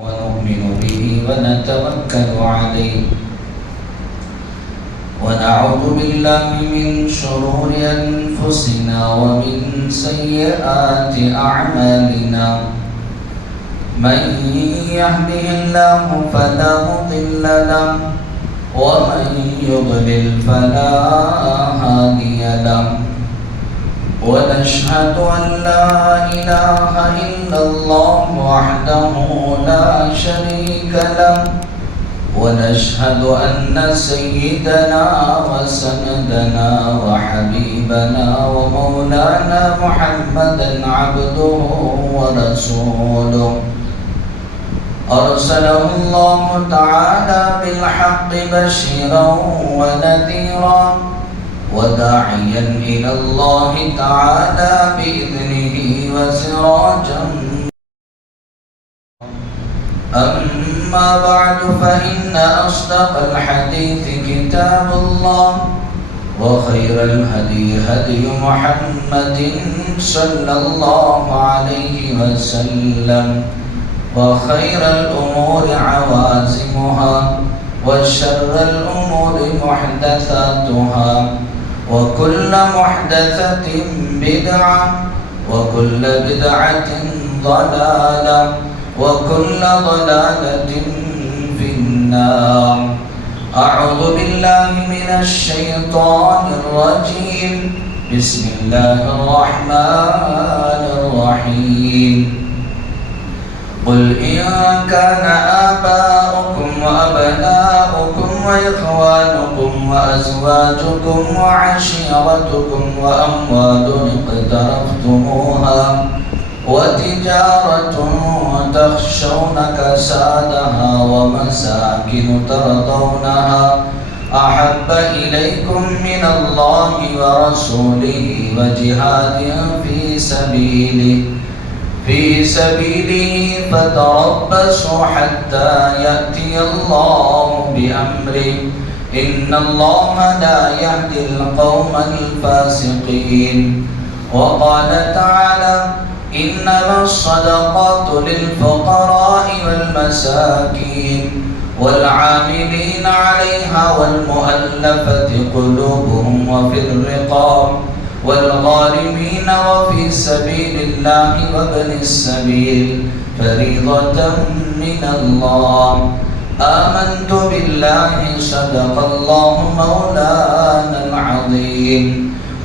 ونؤمن به ونتوكل عليه ونعوذ بالله من شرور أنفسنا ومن سيئات أعمالنا من يهده الله فلا مضل له ومن يضلل فلا هادي له ونشهد أن لا إله إلا الله وحده لا شريك له ونشهد أن سيدنا وسندنا وحبيبنا ومولانا محمدا عبده ورسوله أرسله الله تعالى بالحق بشيرا ونذيرا وداعيا إلى الله تعالى بإذنه وسراجا. أما بعد فإن أصدق الحديث كتاب الله وخير الهدي هدي محمد صلى الله عليه وسلم وخير الأمور عوازمها وشر الأمور محدثاتها وكل محدثة بدعة وكل بدعة ضلالة وكل ضلالة في النار. أعوذ بالله من الشيطان الرجيم. بسم الله الرحمن الرحيم. قل إن كان آباؤكم وأبناؤكم وإخوانكم وأزواجكم وعشيرتكم وأموال اقترفتموها وتجارة تخشون كسادها ومساكن ترضونها أحب إليكم من الله ورسوله وجهاد في سبيله فتربصوا حتى يأتي الله بأمره إن الله لا يهدي القوم الفاسقين. وقال تعالى إنما الصدقات للفقراء والمساكين والعاملين عليها والمؤلفة قلوبهم وفي الرقاب والغارمين وفي سبيل الله وابن السبيل فريضة من الله. آمنت بالله صدق الله مولانا العظيم.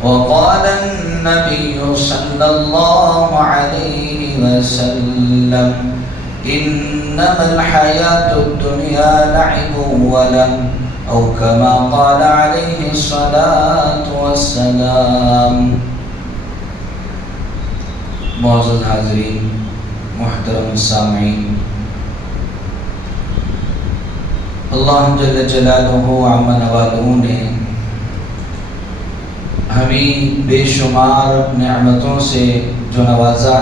وقال النبي صلى الله عليه وسلم إنما الحياة الدنيا لعب ولهو أو كما قال عليه الصلاة والسلام. معزز حاضرین، محترم سامعین، اللہ جل جلالہ عم نوالہ نے ہمیں بے شمار نعمتوں سے جو نوازا،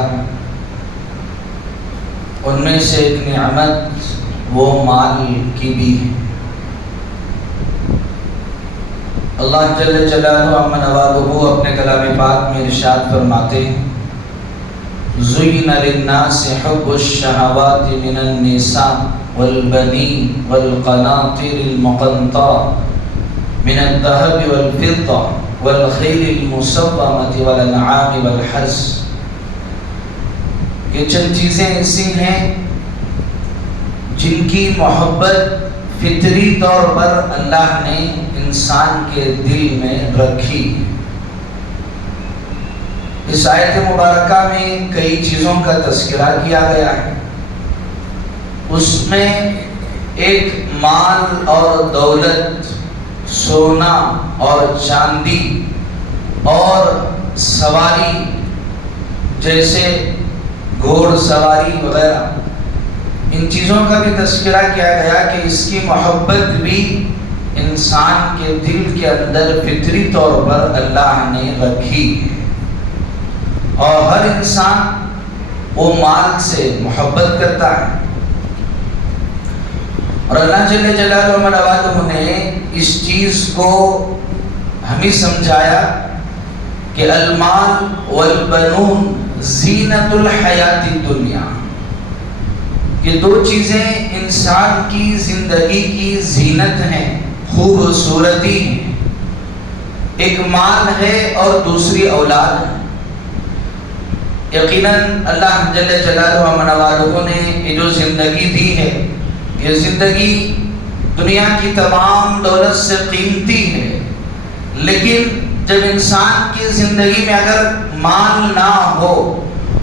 ان میں سے ایک نعمت وہ مال کی بھی ہے. اللہ جل جلالہ عم نوالہ اپنے کلام پاک میں ارشاد فرماتے ہیں زُيِّنَ لِلنَّاسِ حُبُّ الشَّهَوَاتِ مِنَ النِّسَاءِ وَالْبَنِينَ وَالْقَنَاطِيرِ الْمُقَنطَرَةِ مِنَ الذَّهَبِ وَالْفِضَّةِ وَالْخَيْلِ الْمُسَوَّمَةِ وَالْأَنْعَامِ وَالْحَرْثِ. یہ چند چیزیں ایسی ہیں جن کی محبت فطری طور پر اللہ نے انسان کے دل میں رکھی. اس آیت مبارکہ میں کئی چیزوں کا تذکرہ کیا گیا ہے. اس میں ایک مال اور دولت، سونا اور چاندی اور سواری جیسے گھوڑ سواری وغیرہ، ان چیزوں کا بھی تذکرہ کیا گیا کہ اس کی محبت بھی انسان کے دل کے اندر فطری طور پر اللہ نے رکھی. اور ہر انسان وہ مال سے محبت کرتا ہے. اور اللہ جل جلالہ نے اس چیز کو ہمیں سمجھایا کہ المال والبنون زینت الحیات الدنیا، کہ دو چیزیں انسان کی زندگی کی زینت ہیں، خوبصورتی ہیں، ایک مال ہے اور دوسری اولاد ہے۔ یقیناً اللہ جل جلالہ و منوالہ نے یہ جو زندگی دی ہے، یہ زندگی دنیا کی تمام دولت سے قیمتی ہے، لیکن جب انسان کی زندگی میں اگر مال نہ ہو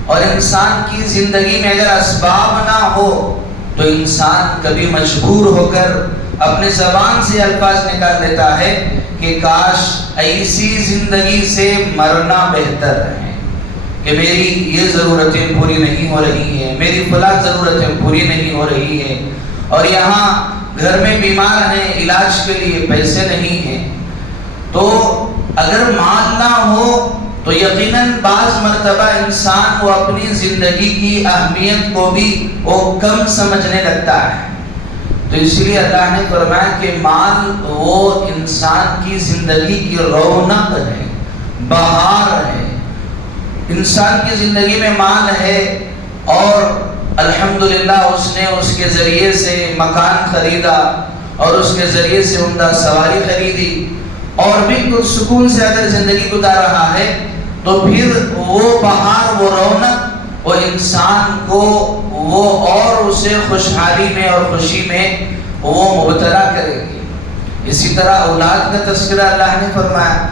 اور انسان کی زندگی میں اگر اسباب نہ ہو تو انسان کبھی مجبور ہو کر اپنے زبان سے الفاظ نکال دیتا ہے کہ کاش ایسی زندگی سے مرنا بہتر ہے، کہ میری یہ ضرورتیں پوری نہیں ہو رہی ہیں، میری فلاں ضرورتیں پوری نہیں ہو رہی ہیں، اور یہاں گھر میں بیمار ہیں، علاج کے لیے پیسے نہیں ہیں۔ تو اگر مال نہ ہو تو یقیناً بعض مرتبہ انسان وہ اپنی زندگی کی اہمیت کو بھی وہ کم سمجھنے لگتا ہے۔ تو اس لیے اللہ نے فرمایا کہ مال وہ انسان کی زندگی کی رونق ہے، بہار ہے۔ انسان کی زندگی میں مال ہے اور الحمدللہ اس نے اس کے ذریعے سے مکان خریدا اور اس کے ذریعے سے عمدہ سواری خریدی اور بالکل سکون سے اگر زندگی گزار رہا ہے تو پھر وہ بہار، وہ رونق وہ انسان کو وہ اور اسے خوشحالی میں اور خوشی میں وہ مبتلا کرے گی۔ اسی طرح اولاد کا تذکرہ اللہ نے فرمایا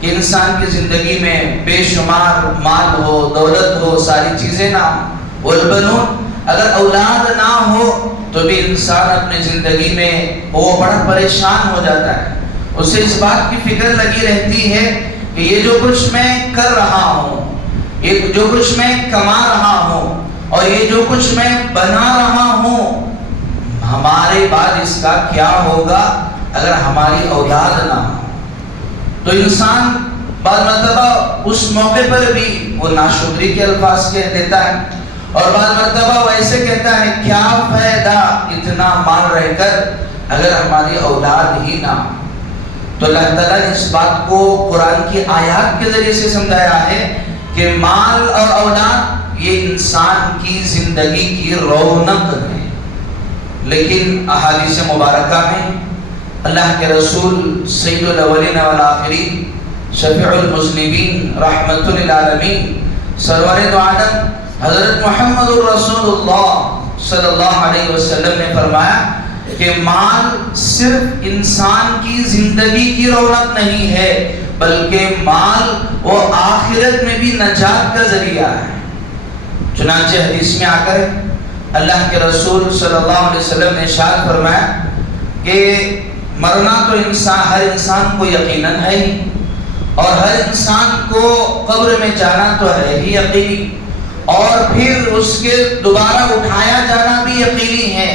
کہ انسان کی زندگی میں بے شمار مال ہو، دولت ہو، ساری چیزیں نہ ہوں، والبنون، اگر اولاد نہ ہو تو بھی انسان اپنی زندگی میں وہ بڑا پریشان ہو جاتا ہے۔ اسے اس بات کی فکر لگی رہتی ہے کہ یہ جو کچھ میں کر رہا ہوں، یہ جو کچھ میں کما رہا ہوں اور یہ جو کچھ میں بنا رہا ہوں، ہمارے بعد اس کا کیا ہوگا اگر ہماری اولاد نہ ہو۔ تو انسان بعض مرتبہ اس موقع پر بھی وہ ناشکری کے الفاظ کہہ دیتا ہے اور بعض مرتبہ وہ ایسے کہتا ہے کیا فائدہ اتنا مال رہ کر اگر ہماری اولاد ہی نہ ہو۔ تو اللہ تعالیٰ نے اس بات کو قرآن کی آیات کے ذریعے سے سمجھایا ہے کہ مال اور اولاد یہ انسان کی زندگی کی رونق ہے، لیکن احادیث مبارکہ میں اللہ کے رسول سید الاولین والآخرین شفیع المذنبین رحمت للعالمین سرور دو عالم حضرت محمد الرسول اللہ صلی اللہ علیہ وسلم نے فرمایا کہ مال صرف انسان کی زندگی کی رونق نہیں ہے بلکہ مال وہ آخرت میں بھی نجات کا ذریعہ ہے۔ چنانچہ حدیث میں آ کر اللہ کے رسول صلی اللہ علیہ وسلم نے ارشاد فرمایا کہ مرنا تو ہر انسان کو یقیناً ہے ہی، اور ہر انسان کو قبر میں جانا تو ہے ہی یقینی، اور پھر اس کے دوبارہ اٹھایا جانا بھی یقینی ہے،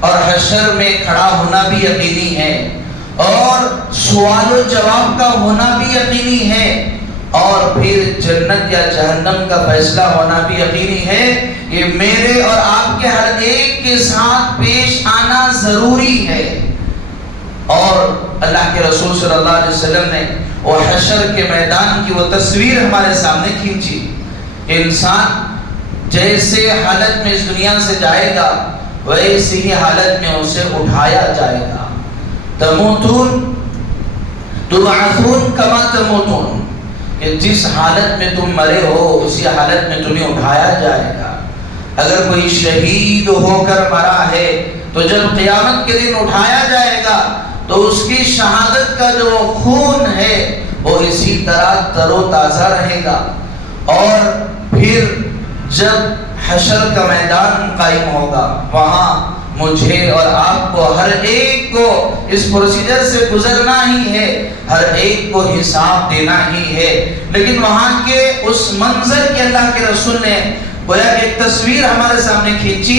اور حشر میں کھڑا ہونا بھی یقینی ہے، اور سوال و جواب کا ہونا بھی یقینی ہے، اور پھر جنت یا جہنم کا فیصلہ ہونا بھی یقینی ہے۔ یہ میرے اور آپ کے ہر ایک کے ساتھ پیش آنا ضروری ہے۔ اور اللہ کے رسول صلی اللہ علیہ وسلم نے وہ حشر کے میدان کی وہ تصویر ہمارے سامنے کھینچی کہ انسان جیسے حالت میں اس دنیا سے جائے گا ویسی ہی حالت میں اسے اٹھایا جائے گا۔ تموتون تبعثون کما تموتون، کہ جس حالت میں تم مرے ہو اسی حالت میں تمہیں اٹھایا جائے گا۔ اگر کوئی شہید ہو کر مرا ہے تو جب قیامت کے دن اٹھایا جائے گا تو اس کی شہادت کا جو خون ہے وہ اسی طرح تر و تازہ رہے گا، اور پھر جب حشر کا میدان قائم ہوگا وہاں مجھے اور آپ کو ہر ایک کو اس پروسیجر سے گزرنا ہی ہے، ہر ایک کو حساب دینا ہی ہے۔ لیکن وہاں کے اس منظر کے اللہ کے رسول نے گویا کہ ایک تصویر ہمارے سامنے کھینچی۔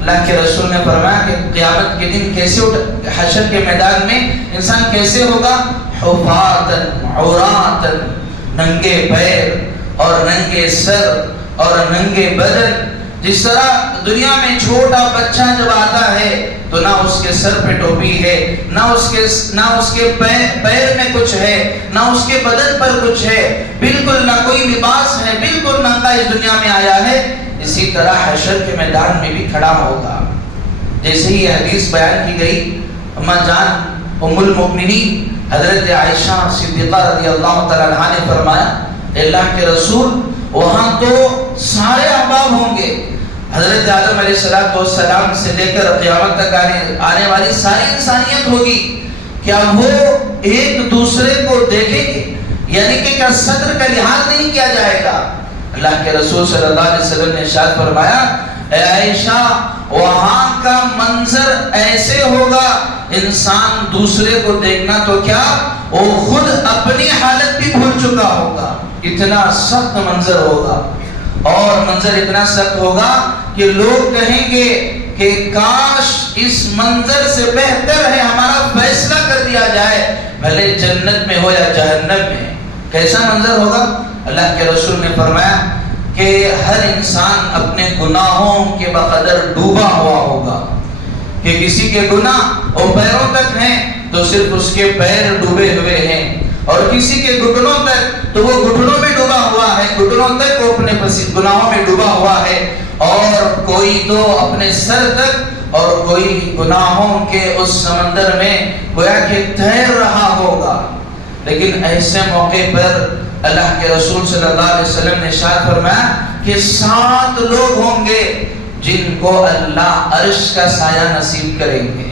اللہ کے رسول نے فرمایا کہ قیامت کے دن کیسے حشر کے میدان میں انسان کیسے ہوگا؟ حفاتن عوراتن، ننگے پیر اور ننگے سر اور ننگے بدن۔ جس طرح دنیا میں چھوٹا بچہ جب آتا ہے تو نہ اس کے سر پہ ٹوپی ہے، نہ اس کے پیر میں کچھ ہے، نہ اس کے بدن پر کچھ ہے، بالکل نہ کوئی لباس ہے، بالکل ننگا اس دنیا میں آیا ہے۔ اسی طرح حشر کے میدان میں بھی کھڑا ہوگا. جیسے ہی یہ حدیث بیان کی گئی، اما جان ام المؤمنین حضرت عائشہ صدیقہ رضی اللہ تعالیٰ عنہ نے فرمایا، اللہ کے رسول وہاں تو سارے احباب ہوں گے، حضرت آدم علیہ السلام سے لے کر قیامت تک آنے والی ساری انسانیت ہوگی، کیا وہ ایک دوسرے کو دیکھیں گے؟ یعنی کہ کیا صدر کا لحاظ نہیں کیا جائے گا؟ اللہ کے رسول صلی اللہ علیہ وسلم نے ارشاد فرمایا، اے عائشہ وہاں کا منظر ایسے ہوگا، انسان دوسرے کو دیکھنا تو کیا وہ خود اپنی حالت بھی بھول چکا ہوگا. اتنا سخت منظر ہوگا، اور منظر اتنا سخت ہوگا کہ لوگ کہیں گے کہ کاش اس منظر سے بہتر ہے ہمارا فیصلہ کر دیا جائے، بھلے جنت میں ہو یا جہنم میں. کیسا منظر ہوگا؟ اللہ کے رسول نے فرمایا کہ ہر انسان اپنے گناہوں کے بقدر ڈوبا ہوا ہوگا، کہ کسی کے گناہ وہ پیروں تک ہیں تو صرف اس کے پیر ڈوبے ہوئے ہیں، اور کسی کے گھٹنوں تک تو وہ گھٹنوں میں ڈوبا ہوا ہے، گھٹنوں تک وہ اپنے گناہوں میں ڈوبا ہوا ہے، اور کوئی تو اپنے سر تک، اور کوئی گناہوں کے اس سمندر میں گویا کہ تیر رہا ہوگا. لیکن ایسے موقع پر اللہ کے رسول صلی اللہ علیہ وسلم نے ارشاد فرمایا کہ 7 لوگ ہوں گے جن کو اللہ عرش کا سایہ نصیب کریں گے.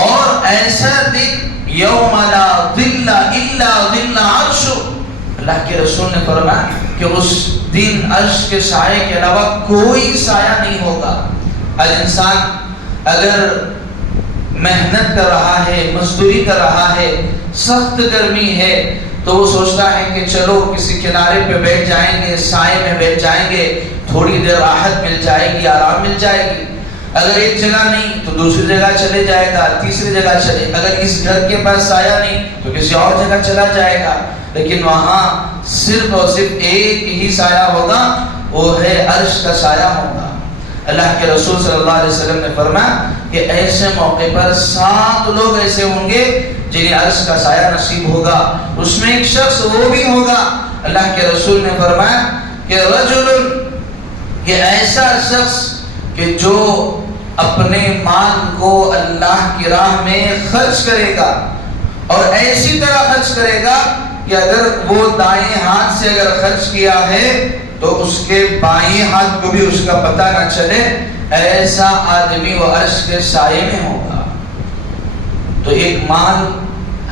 اور ایسا دن یوم لا ظل الا ظل عرش، اللہ کے رسول نے فرمایا کہ اس دن عرش کے سائے کے علاوہ کوئی سایہ نہیں ہوگا. ہر انسان اگر محنت کر رہا ہے، مزدوری کر رہا ہے، سخت گرمی ہے، تو وہ سوچتا ہے کہ چلو کسی کنارے پہ بیٹھ جائیں گے، سائے میں بیٹھ جائیں گے، تھوڑی دیر راحت مل جائے گی، آرام مل جائے گی. اگر ایک جگہ نہیں تو دوسری جگہ چلے جائے گا، تیسری جگہ چلے، اگر اس گھر کے پاس سایہ نہیں تو کسی اور جگہ چلا جائے گا. لیکن وہاں صرف اور صرف ایک ہی سایہ ہوگا، وہ ہے عرش کا سایہ ہوگا. اللہ کے رسول صلی اللہ علیہ وسلم نے فرمایا کہ ایسے موقع پر 7 لوگ ایسے ہوں گے جنہیں عرش کا سایہ نصیب ہوگا. اس میں ایک شخص وہ بھی ہوگا، اللہ کے رسول نے فرمایا کہ رجل، کہ ایسا شخص کہ جو اپنے مال کو اللہ کی راہ میں خرچ کرے گا، اور ایسی طرح خرچ کرے گا کہ اگر وہ دائیں ہاتھ سے اگر خرچ کیا ہے تو اس کے بائیں ہاتھ کو بھی اس کا پتہ نہ چلے، ایسا آدمی وہ عرش کے سائے میں ہوگا. تو ایک مال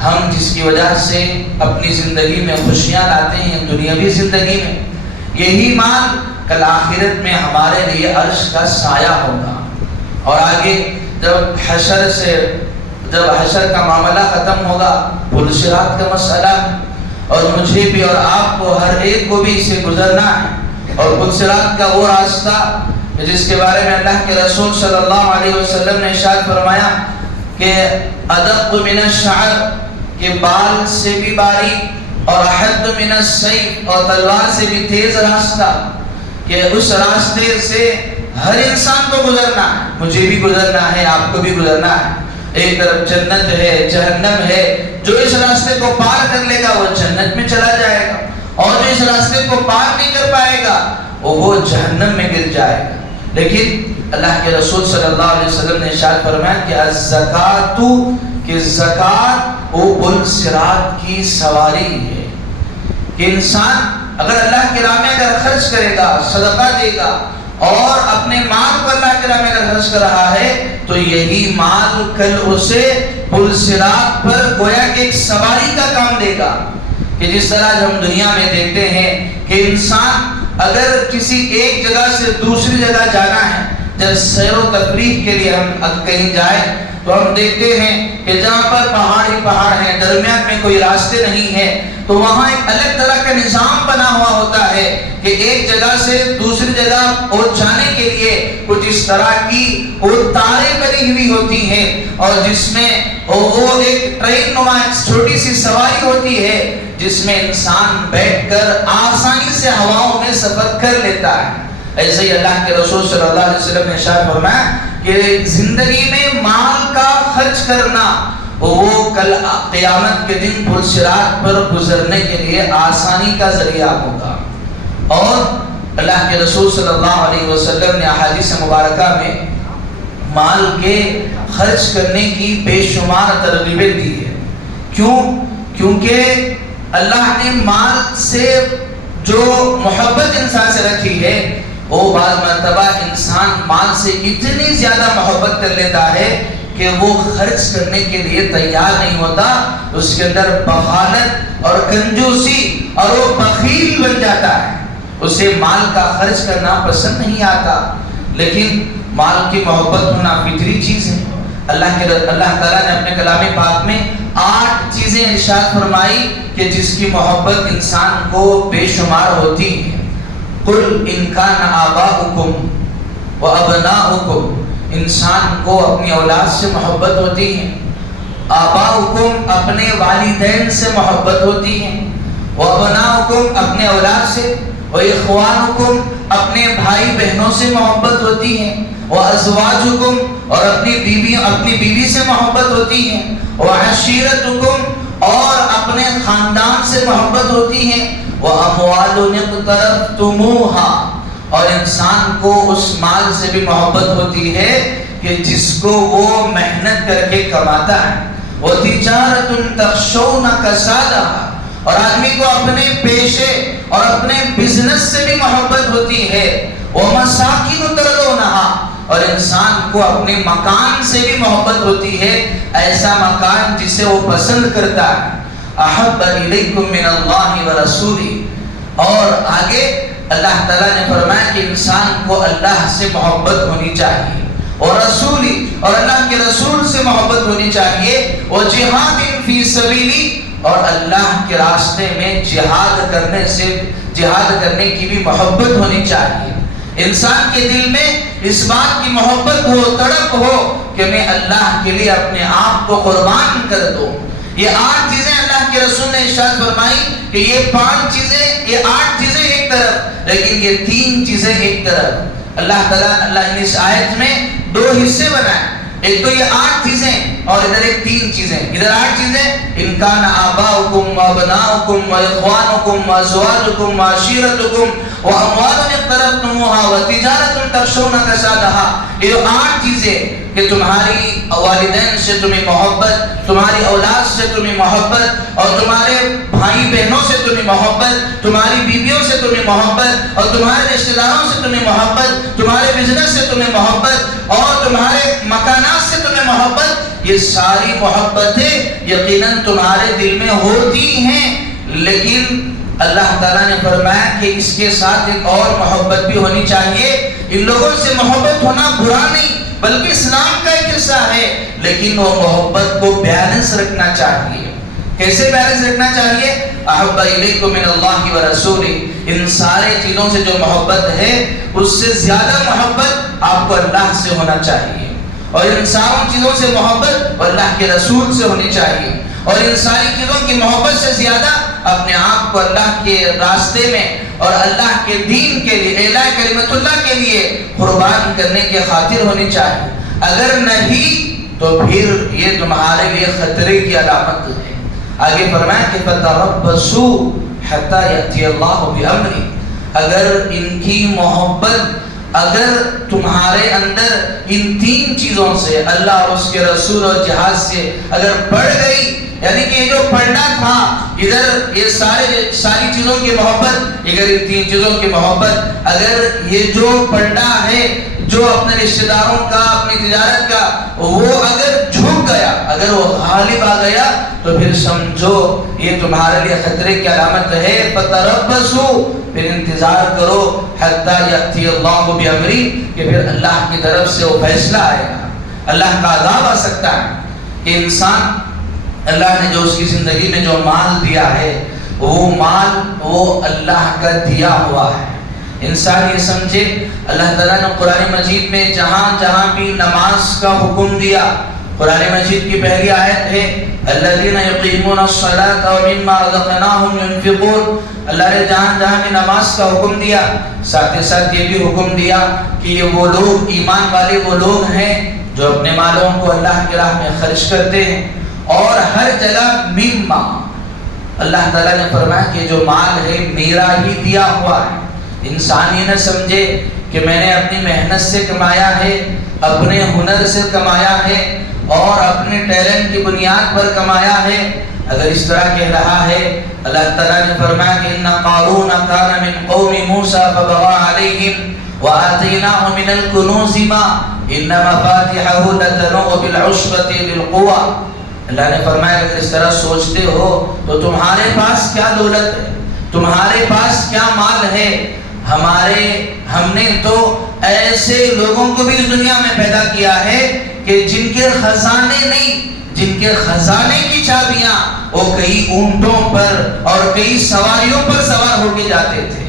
ہم جس کی وجہ سے اپنی زندگی میں خوشیاں لاتے ہیں دنیاوی زندگی میں، یہی مال کل آخرت میں ہمارے لیے عرش کا سایہ ہوگا. اور آگے جب حشر کا معاملہ ختم ہوگا، پل صراط کا مسئلہ، اور مجھے بھی اور آپ کو ہر ایک کو بھی اسے گزرنا ہے. اور پل صراط کا وہ راستہ جس کے بارے میں اللہ کے رسول صلی اللہ علیہ وسلم نے ارشاد فرمایا کہ ادق من الشعر، کہ بال سے بھی باریک، اور احد من السیف، اور تلوار سے بھی تیز راستہ، کہ اس راستے سے ہر انسان کو گزرنا ہے، مجھے بھی گزرنا ہے، آپ کو بھی گزرنا ہے. ایک طرف جنت ہے، جہنم ہے، جو اس راستے کو پار کر لے گا وہ جنت میں چلا جائے گا، اور جو اس راستے کو پار نہیں کر پائے گا وہ جہنم میں گر جائے گا. لیکن اللہ کے رسول صلی اللہ علیہ وسلم نے ارشاد فرمایا کہ الزکات، کہ زکات وہ پل صراط کی سواری ہے. کہ انسان اگر اللہ کی راہ میں اگر خرچ کرے گا، صدقہ دے گا، اور اپنے مال کو اللہ کے راہ میں اگر خرچ کر رہا ہے تو یہی مال کل اسے پل صراط پر گویا کہ ایک سواری کا کام دے گا. کہ جس طرح ہم دنیا میں دیکھتے ہیں کہ انسان اگر کسی ایک جگہ سے دوسری جگہ جانا ہے، جب سیر و تفریح کے لیے ہم کہیں جائیں تو ہم دیکھتے ہیں کہ جہاں پر پہاڑ ہی پہاڑ ہیں، درمیان میں کوئی راستے نہیں ہے، تو وہاں ایک الگ طرح کا نظام بنا ہوا ہوتا ہے کہ ایک جگہ سے دوسری جگہ پہنچانے کے لیے کچھ اس طرح کی وہ تاریں بنی ہوئی ہوتی ہیں، اور جس میں وہ ایک ٹرین نما چھوٹی سی سواری ہوتی ہے جس میں انسان بیٹھ کر آسانی سے ہواؤں میں سفر کر لیتا ہے. ایسے ہی اللہ کے رسول صلی اللہ علیہ وسلم نے ارشاد فرمایا کہ زندگی میں مال کا خرچ کرنا وہ کل قیامت کے دن پل صراط پر گزرنے کے لیے آسانی کا ذریعہ ہوگا. اور اللہ کے رسول صلی اللہ علیہ وسلم نے احادیث مبارکہ میں مال کے خرچ کرنے کی بے شمار ترغیبیں دی ہے. کیوں؟ کیونکہ اللہ نے مال سے جو محبت انسان سے رکھی ہے وہ بعض مرتبہ انسان مال سے اتنی زیادہ محبت کر لیتا ہے کہ وہ خرچ کرنے کے لیے تیار نہیں ہوتا، اس کے اندر بخالت اور کنجوسی اور وہ بخیل بن جاتا ہے، اسے مال کا خرچ کرنا پسند نہیں آتا. لیکن مال کی محبت ہونا فطری چیز ہے. اللہ تعالیٰ نے اپنے کلام پاک میں 8 چیزیں ارشاد فرمائی کہ جس کی محبت انسان کو بے شمار ہوتی ہے. قل ان کان آباؤکم و ابناؤکم، انسان کو اپنی اولاد سے محبت ہوتی ہے. آباؤکم اپنے والدین سے محبت ہوتی ہے، و ابناؤکم اپنے اولاد سے، و اخوانکم اپنے بھائی بہنوں سے محبت ہوتی ہے، و ازواجکم اور اپنی بیوی سے محبت ہوتی ہے، و عشیرتکم اور اپنے خاندان سے محبت ہوتی ہے، و اموال اقترفتموها اور انسان کو اس مال سے بھی محبت ہوتی ہے کہ جس کو وہ محنت کر کے کماتا ہے. وہ تجارت تخشون کسادها اور آدمی کو اپنے پیشے اور اپنے بزنس سے بھی محبت ہوتی ہے. وہ مساکین ترضونها اور انسان کو اپنے مکان سے بھی محبت ہوتی ہے، ایسا مکان جسے وہ پسند کرتا ہے. احب الیکم من اللہ ورسولہ اور آگے اللہ تعالیٰ نے فرمایا کہ انسان کو اللہ سے محبت ہونی چاہیے اور رسولی اور اللہ کے رسول سے محبت ہونی چاہیے، اور جہاد فی سبیلی اور اللہ کے راستے میں جہاد کرنے کی بھی محبت ہونی چاہیے. انسان کے دل میں اس بات کی محبت ہو، تڑپ ہو کہ میں اللہ کے لیے اپنے آپ کو قربان کر دوں. یہ 8 چیزیں اللہ کے رسول نے ارشاد فرمائی کہ یہ 8 چیزیں ایک طرف، لیکن یہ 3 چیزیں ایک طرف. اللہ نے اس آیت میں 2 حصے بنائے، ایک تو یہ 8 چیزیں اور ادھر ایک 3 چیزیں. ادھر 8 چیزیں ان کان آباؤکم و ابناؤکم و اخوانکم و ازواجکم و عشیرتکم و اموال اقترفتموها و تجارت تخشون کسادها. یہ 8 چیزیں کہ تمہاری والدین سے تمہیں محبت، تمہاری اولاد سے تمہیں محبت، اور تمہارے بھائی بہنوں سے تمہیں محبت، تمہاری بیویوں سے تمہیں محبت، اور تمہارے رشتہ داروں سے تمہیں محبت، تمہارے بزنس سے تمہیں محبت، اور تمہارے مکانات سے تمہیں محبت. یہ ساری محبتیں یقیناً تمہارے دل میں ہوتی ہیں، لیکن اللہ تعالیٰ نے فرمایا کہ اس کے ساتھ ایک اور محبت بھی ہونی چاہیے. ان لوگوں سے محبت ہونا برا نہیں بلکہ اسلام کا ایک حصہ ہے، لیکن وہ محبت کو بیلنس رکھنا چاہیے. کیسے بیلنس رکھنا چاہیے؟ احب الیکم من اللہ ورسولہ، ان سارے چیزوں سے جو محبت ہے اس سے زیادہ محبت آپ کو اللہ سے ہونا چاہیے، اور ان ساری چیزوں سے محبت اللہ کے رسول سے ہونی چاہیے، اور ان ساری چیزوں کی محبت سے زیادہ اپنے آپ کو اللہ کے راستے میں اور اللہ کے دین کے لیے، اعلاء کلمت اللہ کے لیے قربان کرنے کی خاطر ہونی چاہیے. اگر نہیں تو پھر یہ تمہارے لیے خطرے کی علامت ہے. آگے فرمایا کہ فتربصوا حتی یأتی اللہ بامرہ. اگر ان کی محبت اگر تمہارے اندر ان 3 چیزوں سے، اللہ اور اس کے رسول اور جہاد سے اگر بڑھ گئی، یعنی کہ یہ جو پڑھنا تھا ادھر یہ ساری چیزوں کی محبت، اگر ان 3 چیزوں کی محبت، اگر یہ جو پڑھنا ہے جو اپنے رشتہ داروں کا، اپنی تجارت کا، وہ اگر جھک گیا، اگر وہ غالب آ گیا، تو پھر سمجھو یہ تمہارے لیے خطرے کی علامت ہے. فتربصوا، پھر انتظار کرو، حتی یأتی اللہ بامرہ، کہ پھر اللہ کی طرف سے وہ فیصلہ آئے گا. اللہ کا عذاب آ سکتا ہے کہ انسان، اللہ نے جو اس کی زندگی میں جو مال دیا ہے وہ مال وہ اللہ کا دیا ہوا ہے. انسان یہ سمجھے اللہ تعالیٰ نے قرآن مجید میں جہاں جہاں بھی نماز کا حکم دیا، قرآن مجید کی پہلی آیت ہے الذین یقیمون الصلاة ومما رزقناہم ينفقون. اللہ نے جہاں جہاں بھی نماز کا حکم دیا، ساتھ ہی ساتھ یہ بھی حکم دیا کہ یہ وہ لوگ، ایمان والے وہ لوگ ہیں جو اپنے مالوں کو اللہ کی راہ میں خرچ کرتے ہیں. اور ہر جگہ مما، اللہ تعالیٰ نے فرمایا کہ جو مال ہے میرا ہی دیا ہوا ہے. انسان یہ نہ سمجھے کہ میں نے اپنی محنت سے کمایا ہے، اپنے ہنر سے کمایا ہے اور اپنے ٹیلنٹ کی بنیاد پر کمایا ہے۔ اگر اس طرح کہہ رہا ہے، اللہ تعالیٰ نے فرمایا کہ ان قارون کان من قوم موسیٰ فبغى علیہم وآتیناہ من الکنوز ما ان مفاتحہ لتنوء بالعصبۃ بالقوہ۔ اللہ نے فرمایا اگر اس طرح سوچتے ہو تو تمہارے پاس کیا دولت ہے، تمہارے پاس کیا مال ہے؟ ہم نے تو ایسے لوگوں کو بھی اس دنیا میں پیدا کیا ہے کہ جن کے خزانے نہیں، جن کے خزانے کی چابیاں وہ کئی اونٹوں پر اور کئی سواریوں پر سوار ہو کے جاتے تھے۔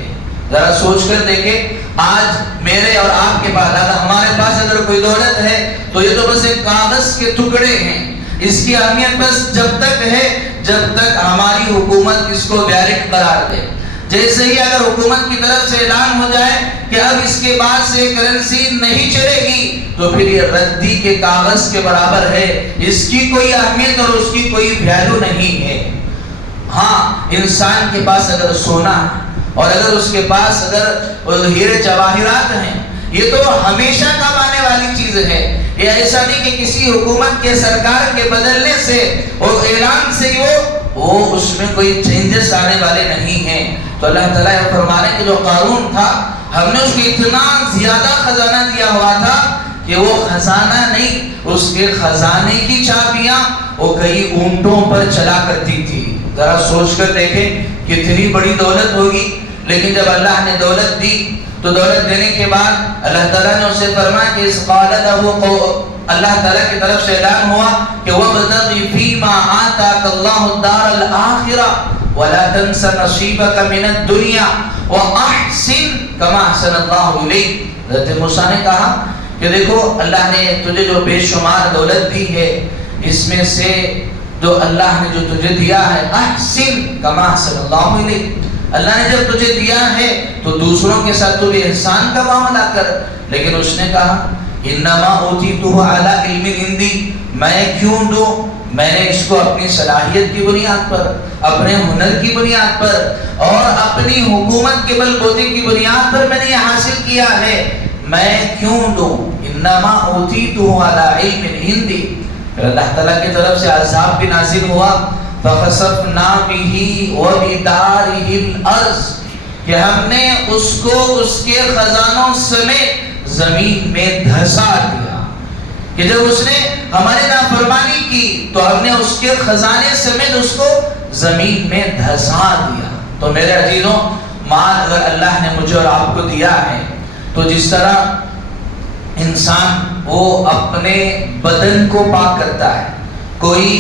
ذرا سوچ کر دیکھیں، آج میرے اور آپ کے پاس، اگر ہمارے پاس اگر کوئی دولت ہے تو یہ تو بس ایک کاغذ کے ٹکڑے ہیں۔ اس کی اہمیت بس جب تک ہے جب تک ہماری حکومت اس کو ویلڈ قرار دے۔ جیسے ہی اگر حکومت کی طرف سے اعلان ہو جائے کہ اب اس کے بعد سے کرنسی نہیں چلے گی تو پھر یہ ردی کے کاغذ کے برابر ہے، اس کی کوئی اہمیت اور اس کی کوئی ویلیو نہیں ہے۔ ہاں، انسان کے پاس اگر سونا ہے اور اگر اس کے پاس اگر ہیرے جواہرات ہیں، یہ تو ہمیشہ کام آنے والی چیز ہے۔ یہ ایسا نہیں کہ کسی حکومت کے سرکار کے بدلنے سے اور اعلان سے وہ اس میں کوئی چینجز آنے والے نہیں ہیں۔ تو اللہ تعالیٰ یہ فرما رہے ہیں کہ جو قارون تھا، ہم نے اس کو اتنا زیادہ خزانہ دیا ہوا تھا کہ وہ خزانہ نہیں، اس کے خزانے کی چابیاں وہ کئی اونٹوں پر چلا کرتی تھی۔ ذرا سوچ کر دیکھیں کتنی بڑی دولت ہوگی۔ لیکن جب اللہ نے دولت دی تو دولت دینے کے بعد اللہ تعالیٰ نے اسے فرمایا کہ اس قالت اللہ تعالیٰ کی طرف سے اعلان ہوا کہ وَابْتَغِ فِيمَا آتَاكَ اللَّهُ الدَّارَ الْآخِرَةَ وَلَا تَنْسَ نَصِيبَكَ مِنَ الدُّنْيَا وَأَحْسِنْ كَمَا أَحْسَنَ اللَّهُ إِلَيْكَ۔ حضرت موسیٰ نے کہا کہ دیکھو اللہ نے تجھے جو بے شمار دولت دی ہے، اس میں سے جو اللہ نے جو تجھے دیا ہے، احسن کما احسن اللہ علیک، اللہ نے جب تجھے دیا ہے تو دوسروں کے ساتھ تو بھی احسان کا معاملہ کر۔ لیکن اس نے کہا انما اوتیتہ علی علم عندی، میں کیوں دوں؟ میں نے اس کو اپنی صلاحیت کی بنیاد پر، اپنے ہنر کی بنیاد پر اور اپنی حکومت کے بل بوتے کی بنیاد پر میں نے یہ حاصل کیا ہے، میں کیوں دوں؟ انما اوتیتہ علی علم عندی۔ پھر اللہ تعالیٰ کی طرف سے عذاب بھی نازل ہوا، فَخَسَفْنَا بِهِ وَبِدَارِهِ الْأَرْضِ، کہ ہم نے اس کو اس کے خزانوں سمیت زمین میں دھسا دیا۔ کہ جب اس نے ہماری نافرمانی کی تو ہم نے اس کے خزانے سمیت اس کو زمین میں دھسا دیا۔ تو میرے عزیزوں، مال اگر اللہ نے مجھے اور آپ کو دیا ہے تو جس طرح انسان وہ اپنے بدن کو پاک کرتا ہے، کوئی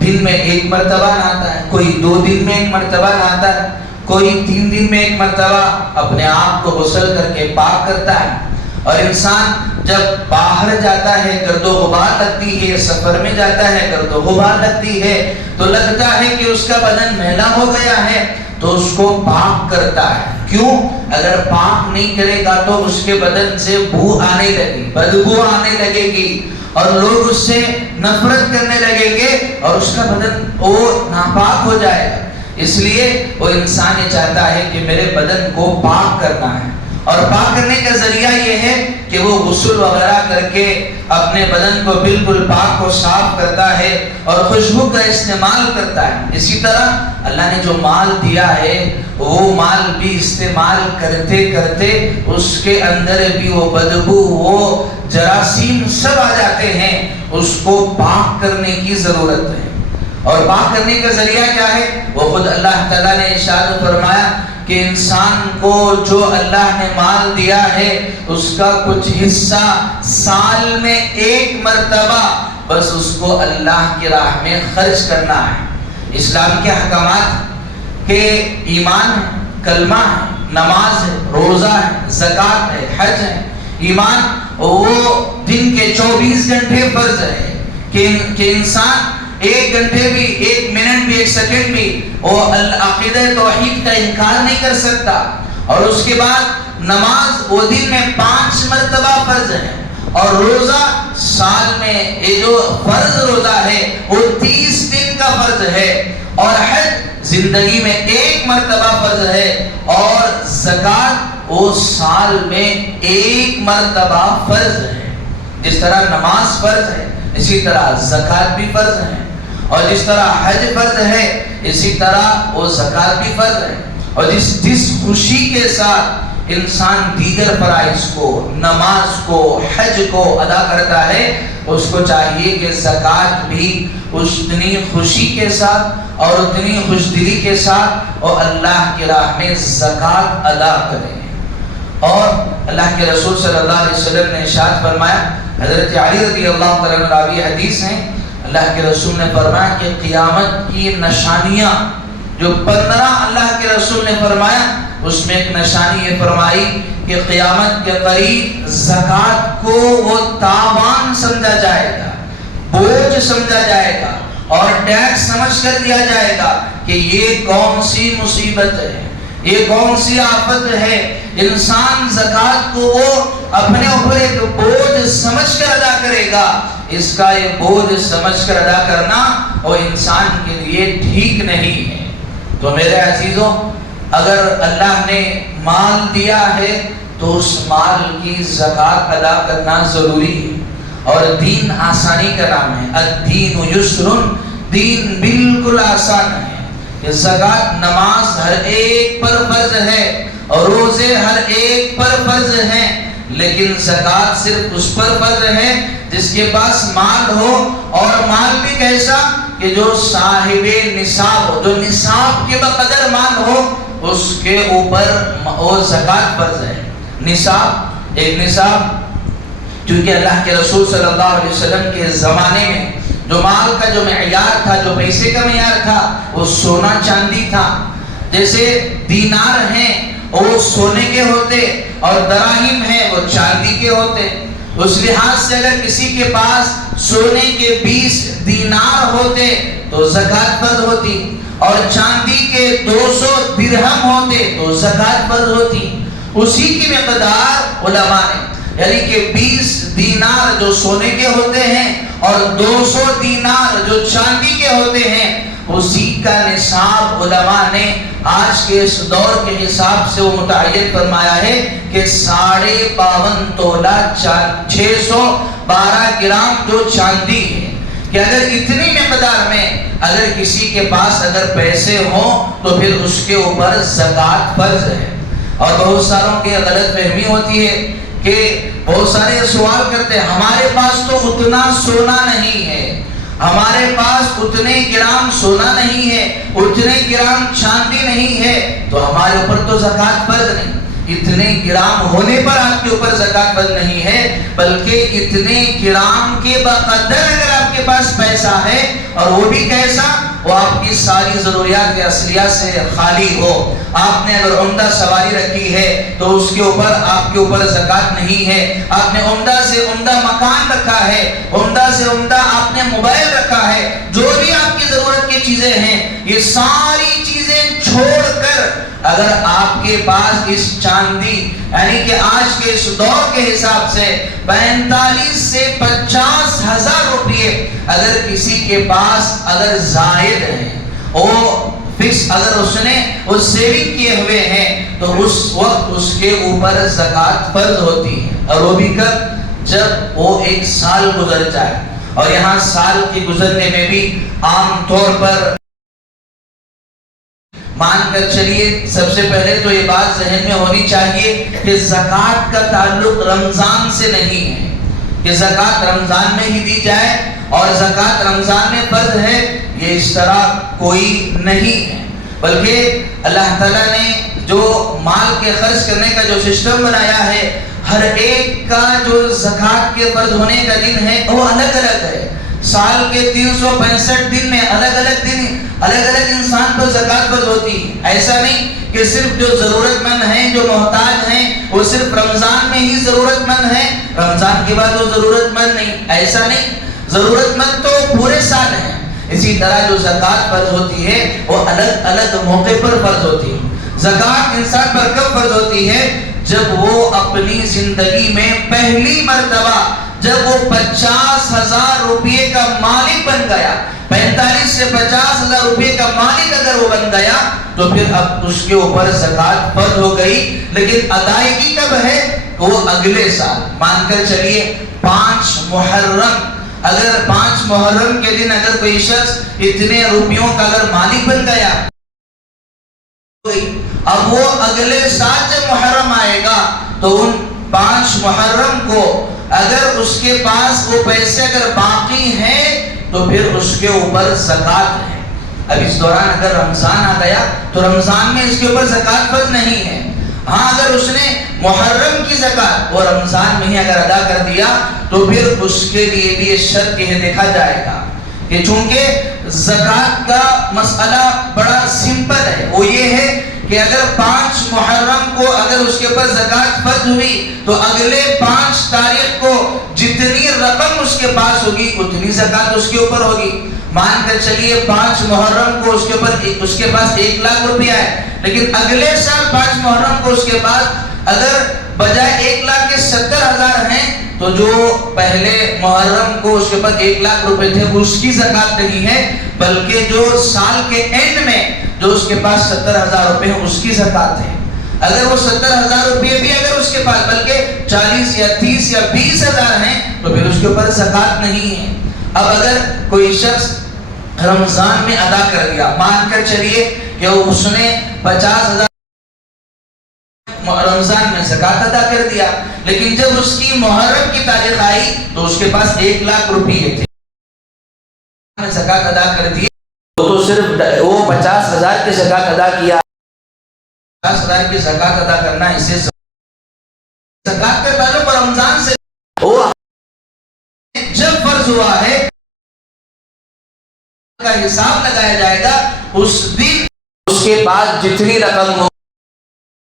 دن میں ایک مرتبہ نہاتا ہے، کوئی 2 دن میں ایک مرتبہ نہاتا ہے، کوئی 3 دن میں ایک مرتبہ اپنے آپ کو غسل کر کے پاک کرتا ہے۔ اور انسان جب باہر جاتا ہے، گرد و غبار لگتی ہے، سفر میں جاتا ہے، گرد و غبار لگتی ہے تو لگتا ہے کہ اس کا بدن میلا ہو گیا ہے تو اس کو پاک کرتا ہے۔ کیوں؟ اگر پاک نہیں کرے گا تو اس کے بدن سے بو آنے لگی، بدبو آنے لگے گی اور لوگ اس سے نفرت کرنے لگیں گے اور اس کا بدن وہ ناپاک ہو جائے گا۔ اس لیے وہ انسان یہ چاہتا ہے کہ میرے بدن کو پاک کرنا ہے، اور پاک کرنے کا ذریعہ یہ ہے کہ وہ غسل وغیرہ کر کے اپنے بدن کو بالکل پاک و صاف کرتا ہے اور خوشبو کا استعمال کرتا ہے۔ اسی طرح اللہ نے جو مال دیا ہے وہ مال بھی استعمال کرتے کرتے اس کے اندر بھی وہ بدبو، وہ جراثیم سب آ جاتے ہیں، اس کو پاک کرنے کی ضرورت ہے۔ اور پاک کرنے کا ذریعہ کیا ہے؟ وہ خود اللہ تعالیٰ نے ارشاد فرمایا کہ انسان کو جو اللہ نے مال دیا ہے اس کا کچھ حصہ سال میں 1 مرتبہ بس اس کو اللہ کی راہ میں خرچ کرنا ہے۔ اسلام کے احکامات کہ ایمان ہے، کلمہ ہے، نماز ہے، روزہ ہے، زکوٰۃ ہے، حج ہے۔ ایمان وہ دن کے 24 گھنٹے فرض ہے کہ انسان 1 گھنٹے بھی، 1 منٹ بھی، 1 سیکنڈ بھی وہ عقیدہ توحید کا انکار نہیں کر سکتا۔ اور اس کے بعد نماز وہ دن میں 5 مرتبہ فرض ہے، اور روزہ سال میں یہ جو فرض روزہ ہے وہ 30 دن کا فرض ہے، اور حج زندگی میں ایک مرتبہ فرض ہے، اور زکوٰۃ وہ سال میں ایک مرتبہ فرض ہے۔ جس طرح نماز فرض ہے اسی طرح زکوٰۃ بھی فرض ہے، اور جس طرح حج فرض ہے اسی طرح وہ زکوٰۃ بھی فرض ہے۔ اور جس خوشی کے ساتھ انسان دیگر فرائض کو، نماز کو، حج کو ادا کرتا ہے، اس کو چاہیے کہ زکوٰۃ بھی اتنی خوشی کے ساتھ اور اتنی خوش دلی کے ساتھ اور اللہ کی راہ میں زکوٰۃ ادا کرے۔ اور اللہ کے رسول صلی اللہ علیہ وسلم نے ارشاد فرمایا، حضرت علی رضی اللہ تعالیٰ عنہ راوی حدیث ہیں، اللہ کے رسول نے فرمایا کہ قیامت کی نشانیاں جو 15 اللہ کے رسول نے فرمایا، اس میں ایک نشانی یہ فرمائی کہ قیامت کے قریب زکوٰۃ کو وہ تاوان سمجھا جائے گا، بوجھ سمجھا جائے گا، اور ٹیکس سمجھ کر دیا جائے گا کہ یہ کون سی مصیبت ہے، یہ کون سی آفت ہے۔ انسان زکوٰۃ کو وہ اپنے اوپر ایک بوجھ سمجھ کر ادا کرے گا، اس کا یہ بوجھ سمجھ کر ادا کرنا وہ انسان کے لیے ٹھیک نہیں ہے۔ تو میرے عزیزوں، اگر اللہ نے مال دیا ہے تو اس مال کی زکوٰۃ ادا کرنا ضروری ہے، اور دین آسانی کا نام ہے۔ الدین یسر، دین بالکل آسان ہے۔ کہ زکوٰۃ، نماز ہر ایک پر فرض ہے، اور روزے ہر ایک پر فرض ہیں، لیکن زکوٰۃ صرف اس پر فرض ہے جس کے پاس مال ہو، اور مال بھی کیسا کہ جو صاحب نصاب ہو، جو نصاب کے بقدر مال ہو، اس کے اوپر وہ زکوٰۃ فرض ہے۔ نصاب، ایک نصاب، کیونکہ اللہ کے رسول صلی اللہ علیہ وسلم کے زمانے میں جو مال کا جو معیار تھا، جو پیسے کا معیار تھا، وہ سونا چاندی تھا۔ جیسے دینار ہیں وہ سونے کے ہوتے، اور دراہم ہیں وہ چاندی کے ہوتے۔ اس لحاظ سے اگر کسی کے پاس سونے کے 20 دینار ہوتے تو زکوٰۃ فرض ہوتی، اور چاندی کے 200 درہم ہوتے تو زکوٰۃ فرض ہوتی۔ اسی کی مقدار علماء نے، یعنی کہ 20 دینار جو سونے کے ہوتے ہیں اور 200 دینار جو چاندی کے ہوتے ہیں، اسی کا نصاب علماء نے آج کے اس دور کے حساب سے وہ متعین فرمایا ہے کہ 52.5 تولہ 612 گرام جو چاندی ہے۔ کہ اگر اتنی مقدار میں اگر کسی کے پاس اگر پیسے ہوں تو پھر اس کے اوپر زکوٰۃ فرض ہے۔ اور بہت ساروں کی غلط فہمی ہوتی ہے کہ بہت سارے سوال کرتے ہیں، ہمارے پاس تو اتنا سونا نہیں ہے، ہمارے پاس اتنے گرام سونا نہیں ہے، اتنے گرام چاندی نہیں ہے، تو ہمارے اوپر تو زکوٰۃ فرض نہیں۔ اتنے گرام ہونے پر آپ کے اوپر زکوٰۃ فرض نہیں ہے، بلکہ اتنے گرام کے بقدر اگر آپ کے پاس پیسہ ہے، اور وہ بھی کیسا، وہ آپ کی ساری ضروریات اصلیہ سے خالی ہو۔ آپ نے اگر عمدہ سواری رکھی ہے تو اس کے اوپر آپ کے اوپر زکوٰۃ نہیں ہے۔ آپ نے عمدہ سے عمدہ مکان رکھا ہے، عمدہ سے عمدہ آپ نے موبائل رکھا ہے، جو بھی آپ کی ضرورت کی چیزیں ہیں، یہ ساری چیزیں چھوڑ کر اگر آپ کے پاس اس چاندی، یعنی کہ آج کے اس دور کے حساب سے 45 سے 50 ہزار روپئے اگر کسی کے پاس اگر زائد ہیں، وہ فکس اگر اس نے وہ سیونگ کیے ہوئے ہیں، تو اس وقت اس کے اوپر زکوٰۃ فرض ہوتی ہے۔ اور وہ بھی کب؟ جب وہ 1 سال گزر جائے۔ اور یہاں سال کے گزرنے میں بھی عام طور پر مان کر چلیے، سب سے پہلے تو یہ بات ذہن میں ہونی چاہیے کہ زکوٰۃ کا تعلق رمضان سے نہیں ہے کہ زکوٰۃ رمضان میں ہی دی جائے اور زکوٰۃ رمضان میں فرض ہے، یہ اس طرح کوئی نہیں ہے، بلکہ اللہ تعالیٰ نے جو مال کے خرچ کرنے کا جو سسٹم بنایا ہے، ہر ایک کا جو زکوٰۃ کے فرض ہونے کا دن ہے وہ الگ الگ ہے۔ سال کے 365 دن میں الگ الگ انسان پر زکوٰۃ فرض ہوتی ہے۔ ایسا نہیں کہ صرف جو ضرورت مند ہیں، جو محتاج ہیں، وہ صرف رمضان میں ہی ضرورت مند ہیں، رمضان کے بعد وہ ضرورت مند نہیں، ایسا نہیں، ضرورت مند تو پورے سال ہیں۔ اسی طرح جو زکوٰۃ فرض ہوتی ہے وہ الگ الگ موقع پر فرض ہوتی ہے۔ زکوٰۃ انسان پر کب فرض ہوتی ہے؟ جب وہ اپنی زندگی میں پہلی مرتبہ جب وہ 50,000 روپئے کا مالک بن گیا، 45 40 سے 50,000 روپے کا مالک اگر وہ بن گیا تو پھر اب اس کے اوپر زکوٰۃ فرض ہو گئی، لیکن ادائیگی کب ہے؟ وہ اگلے سال، مان کر چلیے 5 محرم، اگر 5 محرم کے دن اگر کوئی شخص اتنے روپیوں کا اگر مالک بن گیا، اب وہ اگلے سال جب محرم آئے گا تو ان 5 محرم کو اگر اس کے پاس وہ پیسے اگر باقی ہیں تو پھر اس کے اوپر زکوٰۃ ہے۔ اب اس دوران اگر رمضان آ گیا تو رمضان میں اس کے اوپر زکوٰۃ فرض نہیں ہے، ہاں اگر اس نے محرم کی زکوٰۃ وہ رمضان میں ہی اگر ادا کر دیا تو پھر اس کے لیے بھی یہ شرط یہ دیکھا جائے گا کہ چونکہ زکوٰۃ کا مسئلہ بڑا سمپل ہے، وہ یہ ہے کہ اگر 5 محرم کو اگر اس کے اوپر زکوٰۃ فرض ہوئی تو اگلے 5 تاریخ کو جتنی رقم اس کے پاس ہوگی اتنی زکوٰۃ اس کے اوپر ہوگی۔ مان کر چلیے 5 محرم کو اس کے پاس 1 لاکھ روپیہ ہے، لیکن اگلے سال 5 محرم کو اس کے پاس اگر بجائے 1 لاکھ کے 70,000 ہیں تو جو پہلے محرم کو اس کے پاس 1 لاکھ روپے تھے اس کی زکوٰۃ نہیں ہے، بلکہ جو سال کے اینڈ میں جو اس کے پاس 70,000 روپے ہیں اس کی زکوٰۃ ہے۔ اگر وہ 70,000 روپے بھی اگر اس کے پاس بلکہ 40 یا 30 یا 20,000 ہیں تو پھر اس کے اوپر زکوٰۃ نہیں ہے۔ اب اگر کوئی شخص رمضان میں ادا کر دیا، مان کر چلیے کہ اس نے 50,000 رمضان میں زکوٰۃ ادا کر دیا، لیکن جب اس کی محرم کی تاریخ آئی تو اس کے پاس 1 لاکھ روپیے تھے، زکوٰۃ ادا کر دی تو صرف وہ 50,000 کی زکوٰۃ ادا کیا۔ 50,000 کی زکوٰۃ ادا کرنا اسے زکوٰۃ کا تعلق رمضان سے جب فرض ہوا ہے کا حساب لگایا جائے گا، اس دن اس کے پاس جتنی رقم ہو